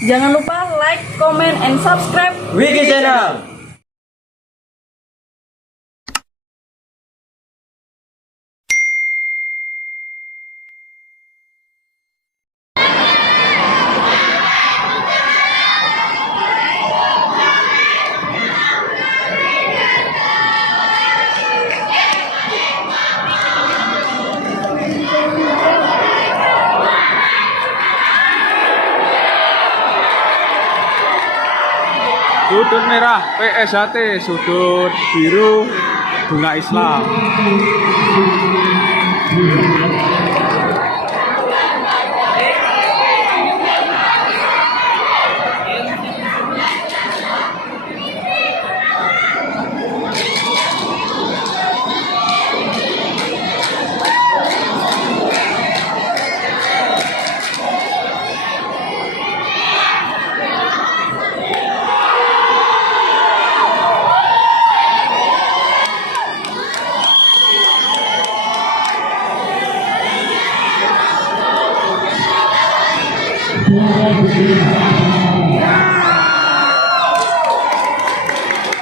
Jangan lupa like, comment, and subscribe Wiki Channel. Sudut merah PSHT, sudut biru bunga Islam.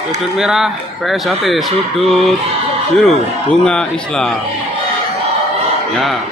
Sudut merah PSHT, sudut biru bunga Islam. Ya.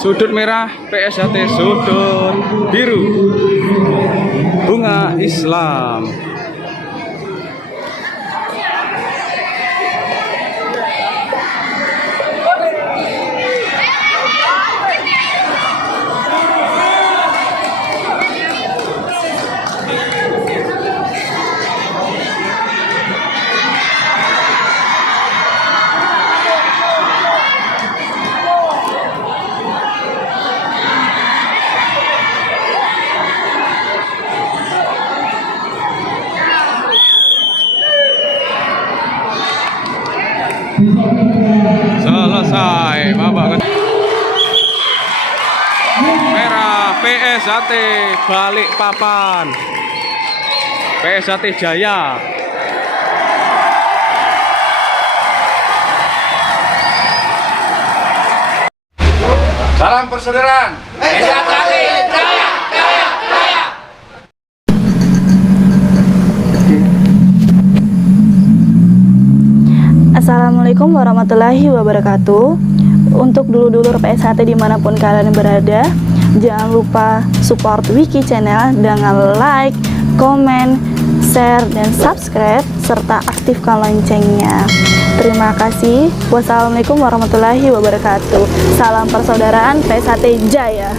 Sudut merah PSHT, sudut biru bunga Islam. Selesai babak merah PSHT Balikpapan, PSHT Jaya. Salam persaudaraan. Assalamualaikum warahmatullahi wabarakatuh. Untuk dulur-dulur PSHT dimanapun kalian berada, jangan lupa support Wiki Channel dengan like, komen, share, dan subscribe, serta aktifkan loncengnya. Terima kasih. Wassalamualaikum warahmatullahi wabarakatuh. Salam persaudaraan PSHT Jaya.